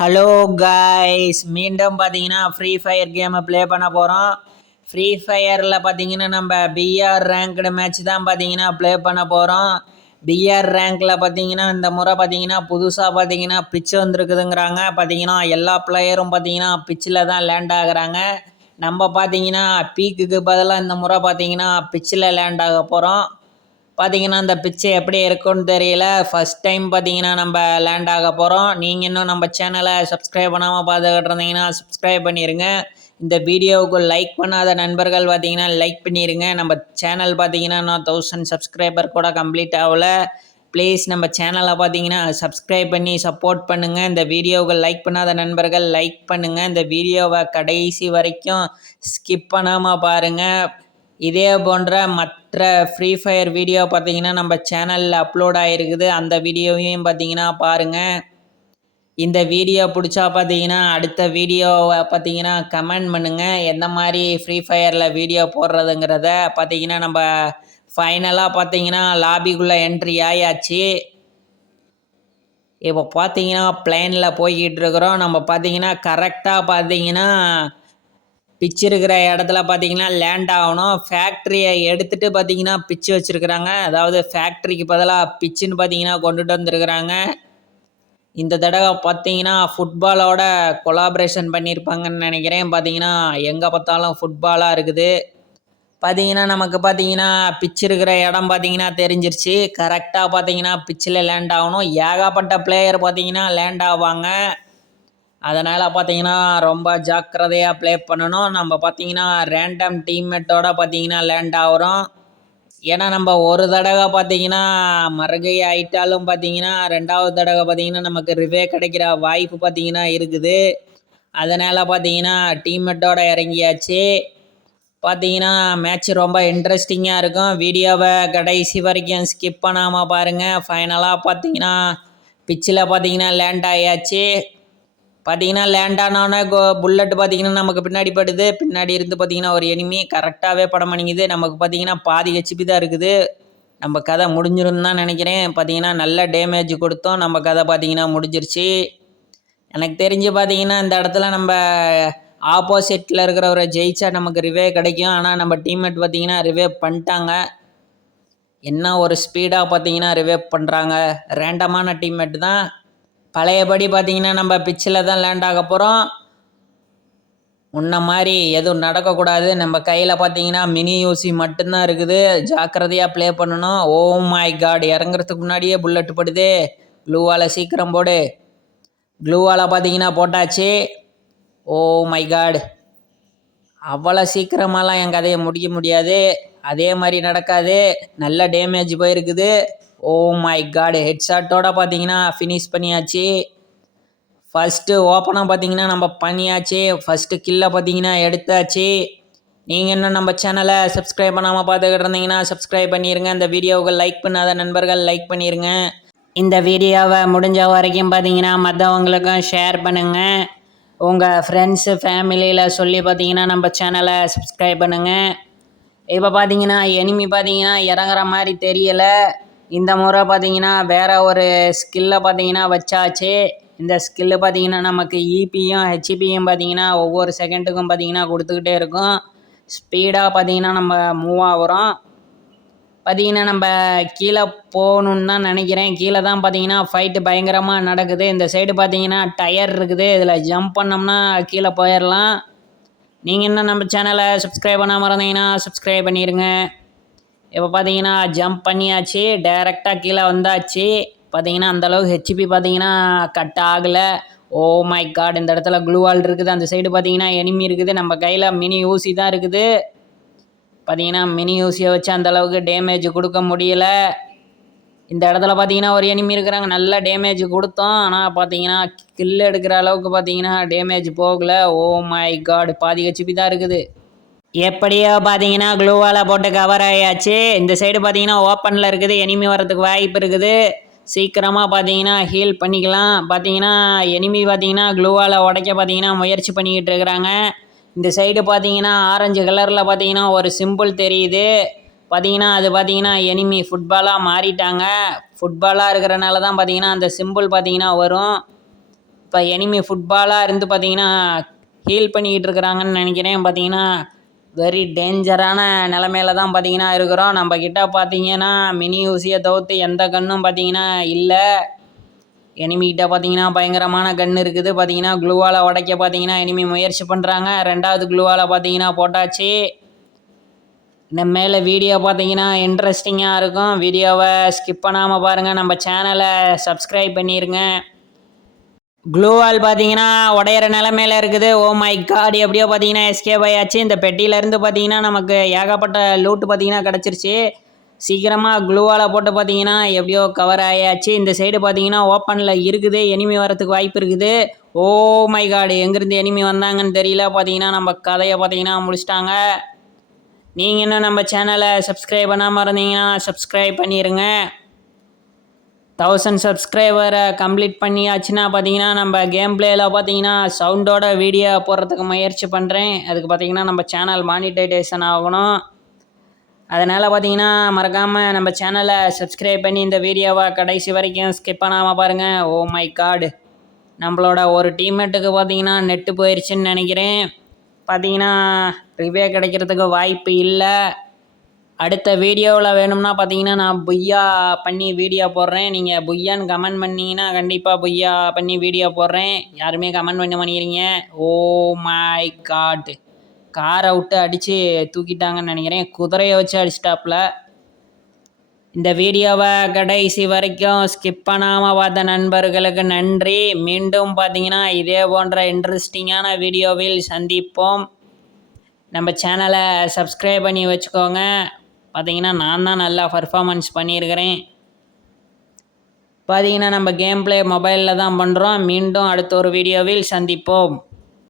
Hello guys, மீண்டும் பார்த்தீங்கன்னா free fire கேமை ப்ளே பண்ண போகிறோம். ஃப்ரீ ஃபயரில் பார்த்தீங்கன்னா நம்ம பிஆர் ரேங்க்டு மேட்ச் தான் பார்த்தீங்கன்னா ப்ளே பண்ண போகிறோம். பிஆர் ரேங்க்கில் பார்த்தீங்கன்னா இந்த முறை பார்த்தீங்கன்னா புதுசாக பார்த்தீங்கன்னா பிச்சு வந்துருக்குதுங்கிறாங்க. பார்த்தீங்கன்னா எல்லா பிளேயரும் பார்த்தீங்கன்னா பிச்சில் தான் லேண்ட் ஆகுறாங்க. நம்ம பார்த்தீங்கன்னா பீக்குக்கு பதிலாக இந்த முறை பார்த்தீங்கன்னா பிச்சில் லேண்ட் ஆக போகிறோம். பார்த்தீங்கன்னா அந்த பிச்சு எப்படி இருக்குன்னு தெரியல. ஃபஸ்ட் டைம் பார்த்தீங்கன்னா நம்ம லேண்ட் ஆக போகிறோம். நீங்கள் இன்னும் நம்ம சேனலை சப்ஸ்கிரைப் பண்ணாமல் பார்த்துக்கிட்டு இருந்தீங்கன்னா சப்ஸ்கிரைப் பண்ணிடுங்க. இந்த வீடியோவுக்கு லைக் பண்ணாத நண்பர்கள் பார்த்தீங்கன்னா லைக் பண்ணிடுங்க. நம்ம சேனல் பார்த்தீங்கன்னா இன்னும் 1000 சப்ஸ்கிரைபர் கூட கம்ப்ளீட் ஆகலை. ப்ளீஸ் நம்ம சேனலை பார்த்தீங்கன்னா சப்ஸ்கிரைப் பண்ணி சப்போர்ட் பண்ணுங்கள். இந்த வீடியோவுக்கு லைக் பண்ணாத நண்பர்கள் லைக் பண்ணுங்கள். இந்த வீடியோவை கடைசி வரைக்கும் ஸ்கிப் பண்ணாமல் பாருங்கள். இதே போன்ற மற்ற ஃப்ரீ ஃபயர் வீடியோ பார்த்தீங்கன்னா நம்ம சேனலில் அப்லோட் ஆகிருக்குது. அந்த வீடியோவையும் பார்த்தீங்கன்னா பாருங்கள். இந்த வீடியோ பிடிச்சா பார்த்தீங்கன்னா அடுத்த வீடியோவை பார்த்தீங்கன்னா கமெண்ட் பண்ணுங்கள். எந்த மாதிரி ஃப்ரீ ஃபயரில் வீடியோ போடுறதுங்கிறத பார்த்தீங்கன்னா நம்ம ஃபைனலாக பார்த்தீங்கன்னா லாபிக்குள்ளே என்ட்ரி ஆயாச்சு. இப்போ பார்த்தீங்கன்னா பிளேனில் போய்கிட்டு இருக்கிறோம். நம்ம பார்த்தீங்கன்னா கரெக்டாக பார்த்தீங்கன்னா பிச்சு இருக்கிற இடத்துல பார்த்தீங்கன்னா லேண்ட் ஆகணும். ஃபேக்ட்ரியை எடுத்துகிட்டு பார்த்தீங்கன்னா பிச்சு வச்சுருக்குறாங்க. அதாவது ஃபேக்ட்ரிக்கு பதிலாக பிச்சுன்னு பார்த்தீங்கன்னா கொண்டுட்டு வந்துருக்குறாங்க. இந்த தடவை பார்த்தீங்கன்னா ஃபுட்பாலோட கொலாபரேஷன் பண்ணியிருப்பாங்கன்னு நினைக்கிறேன். பார்த்தீங்கன்னா எங்கே பார்த்தாலும் ஃபுட்பாலாக இருக்குது. பார்த்தீங்கன்னா நமக்கு பார்த்தீங்கன்னா பிச்சு இருக்கிற இடம் பார்த்தீங்கன்னா தெரிஞ்சிருச்சு. கரெக்டாக பார்த்தீங்கன்னா பிச்சில் லேண்ட் ஆகணும். ஏகப்பட்ட பிளேயர் பார்த்தீங்கன்னா லேண்ட் ஆவாங்க. அதனால் பார்த்தீங்கன்னா ரொம்ப ஜாக்கிரதையாக ப்ளே பண்ணணும். நம்ம பார்த்தீங்கன்னா ரேண்டம் டீம்மேட்டோட பார்த்தீங்கன்னா லேண்ட் ஆகிறோம். ஏன்னா நம்ம ஒரு தடவை பார்த்தீங்கன்னா மறுகை ஆகிட்டாலும் பார்த்தீங்கன்னா ரெண்டாவது தடவை பார்த்தீங்கன்னா நமக்கு ரிவே கிடைக்கிற வாய்ப்பு பார்த்தீங்கன்னா இருக்குது. அதனால் பார்த்தீங்கன்னா டீம்மேட்டோட இறங்கியாச்சு. பார்த்தீங்கன்னா மேட்ச் ரொம்ப இன்ட்ரெஸ்டிங்காக இருக்கும். வீடியோவை கடைசி வரைக்கும் ஸ்கிப் பண்ணாமல் பாருங்கள். ஃபைனலாக பார்த்தீங்கன்னா பிச்சில் பார்த்தீங்கன்னா லேண்ட் ஆயாச்சு. பார்த்தீங்கன்னா லேண்ட் ஆனோடனே புல்லட் பார்த்தீங்கன்னா நமக்கு பின்னாடி படுது. பின்னாடி இருந்து பார்த்தீங்கன்னா ஒரு எனிமி கரெக்டாகவே படம் பண்ணிக்குது. நமக்கு பார்த்தீங்கன்னா பாதி ஹெச்பி தான் இருக்குது. நம்ம கதை முடிஞ்சிருன்னு தான் நினைக்கிறேன். பார்த்தீங்கன்னா நல்ல டேமேஜ் கொடுத்தோம். நம்ம கதை பார்த்தீங்கன்னா முடிஞ்சிருச்சு. எனக்கு தெரிஞ்சு பார்த்தீங்கன்னா இந்த இடத்துல நம்ம ஆப்போசிட்டில் இருக்கிறவரை ஜெயிச்சா நமக்கு ரிவே கிடைக்கும். ஆனால் நம்ம டீம்மேட் பார்த்தீங்கன்னா ரிவே பண்ணிட்டாங்க. என்ன ஒரு ஸ்பீடாக பார்த்தீங்கன்னா ரிவே பண்ணுறாங்க. ரேண்டமான டீம்மேட் தான். பழையபடி பார்த்தீங்கன்னா நம்ம பிச்சில் தான் லேண்ட் ஆக போகிறோம். முன்ன மாதிரி எதுவும் நடக்கக்கூடாது. நம்ம கையில் பார்த்தீங்கன்னா மினி யூசி மட்டும்தான் இருக்குது. ஜாக்கிரதையாக ப்ளே பண்ணணும். ஓ மை காட், இறங்குறதுக்கு முன்னாடியே புல்லட் படுது. க்ளூவால் சீக்கிரம் போடு. க்ளூவால் பார்த்தீங்கன்னா போட்டாச்சு. ஓ மை காட், அவ்வளோ சீக்கிரமாலாம் என் கதையை முடிக்க முடியாது. அதே மாதிரி நடக்காது. நல்ல டேமேஜ் போயிருக்குது. ஓ மை காட், ஹெட்ஷாட்டோட பார்த்தீங்கன்னா ஃபினிஷ் பண்ணியாச்சு. ஃபஸ்ட்டு ஓப்பனாக பார்த்தீங்கன்னா நம்ம பண்ணியாச்சு. ஃபஸ்ட்டு கில்லை பார்த்தீங்கன்னா எடுத்தாச்சு. நீங்கள் இன்னும் நம்ம சேனலை சப்ஸ்கிரைப் பண்ணாமல் பார்த்துக்கிட்டு இருந்தீங்கன்னா சப்ஸ்கிரைப் பண்ணிடுங்க. இந்த வீடியோவுக்கு லைக் பண்ணாத நண்பர்கள் லைக் பண்ணிடுங்க. இந்த வீடியோவை முடிஞ்ச வரைக்கும் பார்த்தீங்கன்னா மற்றவங்களுக்கும் ஷேர் பண்ணுங்கள். உங்கள் ஃப்ரெண்ட்ஸு ஃபேமிலியில் சொல்லி பார்த்தீங்கன்னா நம்ம சேனலை சப்ஸ்கிரைப் பண்ணுங்கள். இப்போ பார்த்தீங்கன்னா எனிமி பார்த்தீங்கன்னா இறங்குற மாதிரி தெரியலை. இந்த முறை பார்த்தீங்கன்னா வேறு ஒரு ஸ்கில்லை பார்த்தீங்கன்னா வச்சாச்சு. இந்த ஸ்கில்லு பார்த்தீங்கன்னா நமக்கு இபியும் ஹெச்பியும் பார்த்தீங்கன்னா ஒவ்வொரு செகண்டுக்கும் பார்த்தீங்கன்னா கொடுத்துக்கிட்டே இருக்கும். ஸ்பீடாக பார்த்தீங்கன்னா நம்ம மூவ் ஆகிறோம். பார்த்தீங்கன்னா நம்ம கீழே போகணுன்னு தான் நினைக்கிறேன். கீழே தான் பார்த்தீங்கன்னா ஃபைட்டு பயங்கரமாக நடக்குது. இந்த சைடு பார்த்தீங்கன்னா டயர் இருக்குது. இதில் ஜம்ப் பண்ணோம்னா கீழே போயிடலாம். நீங்கள் இன்னும் நம்ம சேனலை சப்ஸ்கிரைப் பண்ணாமல் இருந்தீங்கன்னா சப்ஸ்கிரைப் பண்ணிடுங்க. இப்போ பார்த்தீங்கன்னா ஜம்ப் பண்ணியாச்சு. டைரெக்டாக கீழே வந்தாச்சு. பார்த்தீங்கன்னா அந்தளவுக்கு ஹெச்பி பார்த்தீங்கன்னா கட் ஆகலை. ஓ மை காட், இந்த இடத்துல க்ளூவால் இருக்குது. அந்த சைடு பார்த்தீங்கன்னா எனிமி இருக்குது. நம்ம கையில் மினி ஊசி தான் இருக்குது. பார்த்தீங்கன்னா மினி ஊசியை வச்சு அந்தளவுக்கு டேமேஜ் கொடுக்க முடியல. இந்த இடத்துல பார்த்தீங்கன்னா ஒரு எனிமி இருக்கிறாங்க. நல்ல டேமேஜ் கொடுத்தோம். ஆனால் பார்த்தீங்கன்னா கில் எடுக்கிற அளவுக்கு பார்த்தீங்கன்னா டேமேஜ் போகலை. ஓ மை காட், பாதி ஹெச்பி தான் இருக்குது. எப்படியோ பார்த்தீங்கன்னா க்ளூவால் போட்டு கவர் ஆயாச்சு. இந்த சைடு பார்த்தீங்கன்னா ஓப்பனில் இருக்குது. எனிமி வரதுக்கு வாய்ப்பு இருக்குது. சீக்கிரமாக பார்த்தீங்கன்னா ஹீல் பண்ணிக்கலாம். பார்த்தீங்கன்னா எனிமி பார்த்தீங்கன்னா க்ளூவால் உடைக்க பார்த்தீங்கன்னா முயற்சி பண்ணிக்கிட்டு இருக்கிறாங்க. இந்த சைடு பார்த்தீங்கன்னா ஆரஞ்சு கலரில் பார்த்தீங்கன்னா ஒரு சிம்பிள் தெரியுது. பார்த்தீங்கன்னா அது பார்த்தீங்கன்னா எனிமி ஃபுட்பாலாக மாறிட்டாங்க. ஃபுட்பாலாக இருக்கிறனால தான் பார்த்தீங்கன்னா அந்த சிம்பிள் பார்த்தீங்கன்னா வரும். இப்போ எனிமி ஃபுட்பாலாக இருந்து பார்த்தீங்கன்னா ஹீல் பண்ணிக்கிட்டு இருக்கிறாங்கன்னு நினைக்கிறேன். பார்த்தீங்கன்னா வெரி டேஞ்சரான நிலமையில தான் பார்த்தீங்கன்னா இருக்கிறோம். நம்மக்கிட்ட பார்த்தீங்கன்னா மினி ஊசியை தவிர்த்து எந்த கன்னும் பார்த்தீங்கன்னா இல்லை. எனிமிகிட்ட பார்த்தீங்கன்னா பயங்கரமான கன் இருக்குது. பார்த்தீங்கன்னா க்ளூவால் உடைக்க பார்த்தீங்கன்னா எனிமி முயற்சி பண்ணுறாங்க. 2வது க்ளூவால் பார்த்தீங்கன்னா போட்டாச்சு. இந்த மேலே வீடியோ பார்த்தீங்கன்னா இன்ட்ரெஸ்டிங்காக இருக்கும். வீடியோவை ஸ்கிப் பண்ணாமல் பாருங்கள். நம்ம சேனலை சப்ஸ்கிரைப் பண்ணிடுங்க. க்ளூவால் பார்த்தீங்கன்னா உடையிற நிலமையில இருக்குது. ஓ மை காட், எப்படியோ பார்த்தீங்கன்னா எஸ்கேப் ஆயாச்சு. இந்த பெட்டியிலேருந்து பார்த்தீங்கன்னா நமக்கு ஏகப்பட்ட லூட்டு பார்த்தீங்கன்னா கிடச்சிருச்சு. சீக்கிரமாக க்ளூவால் போட்டு பார்த்தீங்கன்னா எப்படியோ கவர் ஆயாச்சு. இந்த சைடு பார்த்தீங்கன்னா ஓப்பனில் இருக்குது. எனிமி வரத்துக்கு வாய்ப்பு இருக்குது. ஓ மை காடு, எங்கேருந்து எனிமி வந்தாங்கன்னு தெரியல. பார்த்தீங்கன்னா நம்ம கதையை பார்த்தீங்கன்னா முடிச்சிட்டாங்க. நீங்கள் இன்னும் நம்ம சேனலை சப்ஸ்கிரைப் பண்ணாமல் இருந்தீங்கன்னா சப்ஸ்கிரைப் பண்ணிடுங்க. 1000 சப்ஸ்கிரைபரை கம்ப்ளீட் பண்ணியாச்சுன்னா பார்த்தீங்கன்னா நம்ம கேம் பிளேயில் பார்த்தீங்கன்னா சவுண்டோட வீடியோ போடுறதுக்கு முயற்சி பண்ணுறேன். அதுக்கு பார்த்தீங்கன்னா நம்ம சேனல் மானிட்டைசேஷன் ஆகணும். அதனால் பார்த்தீங்கன்னா மறக்காமல் நம்ம சேனலை சப்ஸ்கிரைப் பண்ணி இந்த வீடியோவை கடைசி வரைக்கும் ஸ்கிப் பண்ணாமல் பாருங்கள். ஓ மை காடு, நம்மளோட ஒரு டீம்மேட்டுக்கு பார்த்தீங்கன்னா நெட்டு போயிடுச்சுன்னு நினைக்கிறேன். பார்த்தீங்கன்னா ரிவே கிடைக்கிறதுக்கு வாய்ப்பு இல்லை. அடுத்த வீடியோவில் வேணும்னா பார்த்தீங்கன்னா நான் புய்யா பண்ணி வீடியோ போடுறேன். நீங்கள் புய்யான்னு கமெண்ட் பண்ணிங்கன்னா கண்டிப்பாக புய்யா பண்ணி வீடியோ போடுறேன். யாருமே கமெண்ட் பண்ண மாட்டேங்கிறீங்க. ஓ மை காட், காரை விட்டு அடித்து தூக்கிட்டாங்கன்னு நினைக்கிறேன். குதிரையை வச்சு அடிச்சிட்டாப்புல. இந்த வீடியோவை கடைசி வரைக்கும் ஸ்கிப் பண்ணாமல் பார்த்த நண்பர்களுக்கு நன்றி. மீண்டும் பார்த்தீங்கன்னா இதே போன்ற இன்ட்ரெஸ்டிங்கான வீடியோவில் சந்திப்போம். நம்ம சேனலை சப்ஸ்கிரைப் பண்ணி வச்சுக்கோங்க. பார்த்தீங்கன்னா நான் தான் நல்லா பர்ஃபார்மன்ஸ் பண்ணியிருக்கிறேன். பார்த்தீங்கன்னா நம்ம கேம் பிளே மொபைலில் தான் பண்ணுறோம். மீண்டும் அடுத்த ஒரு வீடியோவில் சந்திப்போம்.